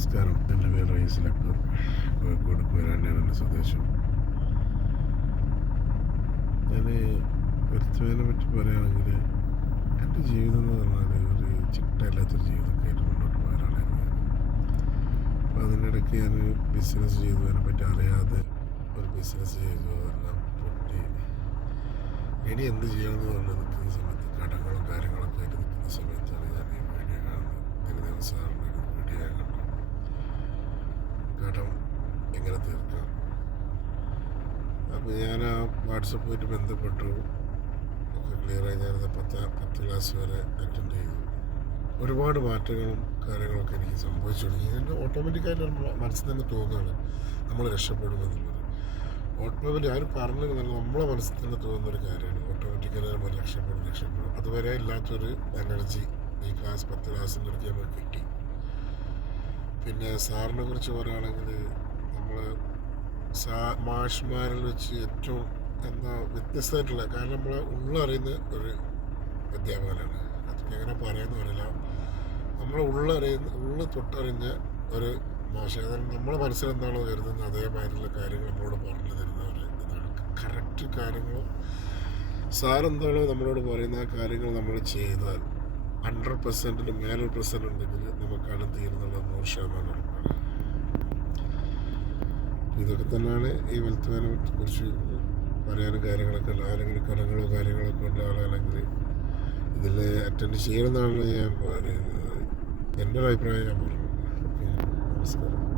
നമസ്കാരം. എൻ്റെ പേര് റയീസിലക്ബർ. കോഴിക്കോട് പേരാണ്ടിയാണ് എൻ്റെ സ്വദേശം. ഞാൻ വെൽത്തുവേനെ പറ്റി പറയുകയാണെങ്കിൽ എൻ്റെ ജീവിതം എന്ന് പറഞ്ഞാൽ ഒരു ചിട്ടയില്ലാത്തൊരു ജീവിതമൊക്കെ ആയിട്ട് മുന്നോട്ട് പോയ ഒരാളായിരുന്നു ഞാൻ. അപ്പോൾ അതിനിടയ്ക്ക് ഞാൻ ബിസിനസ് ചെയ്തു. അതിനെപ്പറ്റി അറിയാതെ ഒരു ബിസിനസ് ചെയ്തു, അതെല്ലാം പൊട്ടി. ഇനി എന്ത് ചെയ്യണമെന്ന് പറഞ്ഞ് നിൽക്കുന്ന സമയത്ത് കടങ്ങളും കാര്യങ്ങളൊക്കെ ആയിട്ട് നിൽക്കുന്ന സമയത്താണ് ഞാൻ ഈ വീഡിയോ കാണുന്നത്. ദിനദേവൻ സാറിൻ്റെ ഒരു വീഡിയോ ഞാൻ കണ്ടു. കടം എങ്ങനെ തീർക്കാം. അപ്പോൾ ഞാൻ ആ വാട്സപ്പുമായിട്ട് ബന്ധപ്പെട്ടു. ഒക്കെ ക്ലിയറായി. ഞാനത് 10 ക്ലാസ് വരെ അറ്റൻഡ് ചെയ്തു. ഒരുപാട് മാറ്റങ്ങളും കാര്യങ്ങളൊക്കെ എനിക്ക് സംഭവിച്ചു തുടങ്ങി. എൻ്റെ ഓട്ടോമാറ്റിക്കായിട്ട് മനസ്സിൽ തന്നെ തോന്നുകയാണ് നമ്മൾ രക്ഷപ്പെടുമെന്നുള്ളത്. ഓട്ടോമാറ്റിക് ആരും പറഞ്ഞിരുന്നില്ല, നമ്മളെ മനസ്സിൽ തന്നെ തോന്നുന്നൊരു കാര്യമാണ്. ഓട്ടോമാറ്റിക്കലി നമ്മൾ രക്ഷപ്പെടും. അതുവരെ ഇല്ലാത്തൊരു എനർജി ഈ 10 ക്ലാസ്സിൻ്റെ ഇടയ്ക്ക് നമുക്ക് കിട്ടി. പിന്നെ സാറിനെ കുറിച്ച് പറയുകയാണെങ്കിൽ നമ്മൾ മാഷ്മാരിൽ വെച്ച് ഏറ്റവും വ്യത്യസ്തമായിട്ടുള്ള, കാരണം നമ്മളെ ഉള്ളറിയുന്ന ഒരു അധ്യാപകനാണ്. അതൊക്കെ എങ്ങനെ പറയാമെന്ന് പറയില്ല. നമ്മളെ ഉള്ളിൽ തൊട്ടറിഞ്ഞ ഒരു മാഷ. അതായത് നമ്മളെ മനസ്സിലെന്താണോ കരുതുന്നത് അതേമാതിരിയുള്ള കാര്യങ്ങൾ നമ്മളോട് പറഞ്ഞു തരുന്ന ഒരു ഇതാണ്. കറക്റ്റ് കാര്യങ്ങളും സാറെന്താണോ നമ്മളോട് പറയുന്ന ആ കാര്യങ്ങൾ നമ്മൾ ചെയ്താൽ 100% മേലൊരു % ഉണ്ടെങ്കിൽ നമുക്ക് കടം തീരുന്നുള്ള 100% ഉറപ്പാണ്. ഇതൊക്കെ തന്നെയാണ് ഈ വെൽത്തുവേനെ കുറിച്ച് പറയാനും കാര്യങ്ങളൊക്കെ ഉള്ള ആരെങ്കിലും കടങ്ങളോ കാര്യങ്ങളൊക്കെ ഉള്ള ആളാണെങ്കിൽ ഇതിൽ അറ്റൻഡ് ചെയ്യണമെന്നാണ് ഞാൻ പറയുന്നത്. എൻ്റെ ഒരു അഭിപ്രായം ഞാൻ പറഞ്ഞു. ഓക്കെ, നമസ്കാരം.